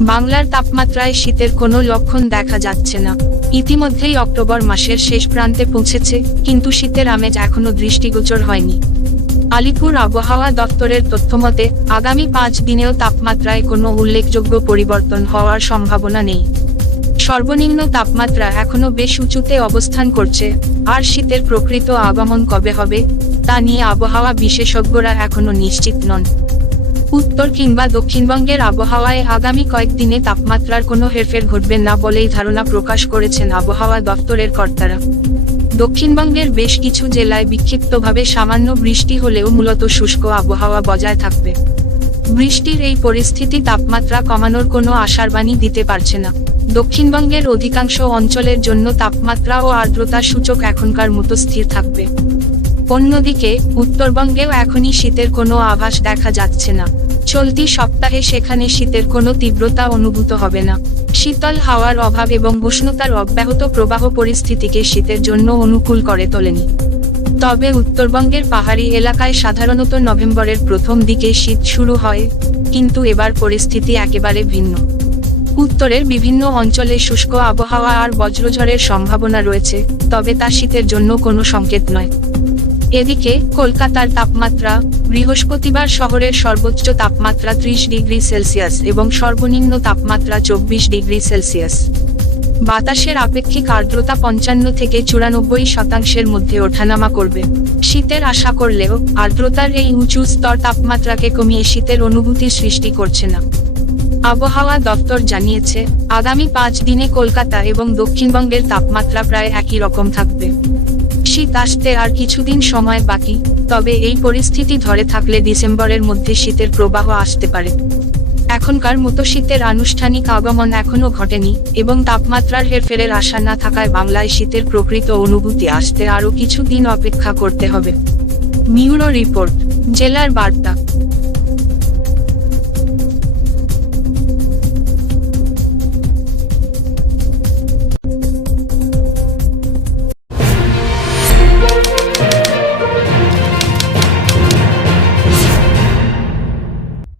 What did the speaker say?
বাংলার তাপমাত্রায় শীতের কোনো লক্ষণ দেখা যাচ্ছে না। ইতিমধ্যেই অক্টোবর মাসের শেষ প্রান্তে পৌঁছেছে, কিন্তু শীতের আমেজ এখনও দৃষ্টিগোচর হয়নি। আলিপুর আবহাওয়া দপ্তরের তথ্যমতে আগামী পাঁচ দিনেও তাপমাত্রায় কোনো উল্লেখযোগ্য পরিবর্তন হওয়ার সম্ভাবনা নেই। সর্বনিম্ন তাপমাত্রা এখনও বেশ উঁচুতে অবস্থান করছে, আর শীতের প্রকৃত আগমন কবে হবে, তা নিয়ে আবহাওয়া বিশেষজ্ঞরা এখনও নিশ্চিত নন। উত্তর কিংবা দক্ষিণবঙ্গের আবহাওয়ায় আগামী কয়েকদিনে তাপমাত্রার কোনো হেরফের ঘটবে না বলেই ধারণা প্রকাশ করেছেন আবহাওয়া দপ্তরের কর্তারা। দক্ষিণবঙ্গের বেশ কিছু জেলায় বিক্ষিপ্তভাবে সামান্য বৃষ্টি হলেও মূলত শুষ্ক আবহাওয়া বজায় থাকবে। বৃষ্টির এই পরিস্থিতি তাপমাত্রা কমানোর কোনো আশারবাণী দিতে পারছে না। দক্ষিণবঙ্গের অধিকাংশ অঞ্চলের জন্য তাপমাত্রা ও আর্দ্রতা সূচক এখনকার মতো স্থির থাকবে। অন্যদিকে, উত্তরবঙ্গেও এখনই শীতের কোনো আভাস দেখা যাচ্ছে না। চলতি সপ্তাহে সেখানে শীতের কোনো তীব্রতা অনুভূত হবে না। শীতল হাওয়ার অভাব এবং উষ্ণতার অব্যাহত প্রবাহ পরিস্থিতিকে শীতের জন্য অনুকূল করে তোলেনি। তবে উত্তরবঙ্গের পাহাড়ি এলাকায় সাধারণত নভেম্বরের প্রথম দিকে শীত শুরু হয়, কিন্তু এবার পরিস্থিতি একেবারে ভিন্ন। উত্তরের বিভিন্ন অঞ্চলে শুষ্ক আবহাওয়া আর বজ্রঝড়ের সম্ভাবনা রয়েছে, তবে তা শীতের জন্য কোনো সংকেত নয়। এদিকে, কলকাতার তাপমাত্রা, বৃহস্পতিবার শহরের সর্বোচ্চ তাপমাত্রা ত্রিশ ডিগ্রি সেলসিয়াস এবং সর্বনিম্ন তাপমাত্রা চব্বিশ ডিগ্রি সেলসিয়াস। বাতাসের আপেক্ষিক আর্দ্রতা পঞ্চান্ন থেকে চুরানব্বই শতাংশের মধ্যে ওঠানামা করবে। শীতের আশা করলেও, আর্দ্রতার এই উঁচু স্তর তাপমাত্রাকে কমিয়ে শীতের অনুভূতি সৃষ্টি করছে না। আবহাওয়া দপ্তর জানিয়েছে, আগামী পাঁচ দিনে কলকাতা এবং দক্ষিণবঙ্গের তাপমাত্রা প্রায় একই রকম থাকবে। শীত আসতে আর কিছুদিন সময় বাকি, তবে এই পরিস্থিতি ধরে থাকলে ডিসেম্বরের মধ্যে শীতের প্রবাহ আসতে পারে। এখনকার মতো শীতের আনুষ্ঠানিক আগমন এখনও ঘটেনি, এবং তাপমাত্রার হেরফেরের আশা না থাকায় বাংলায় শীতের প্রকৃত অনুভূতি আসতে আরও কিছুদিন অপেক্ষা করতে হবে। নিউরো রিপোর্ট, জেলার বার্তা।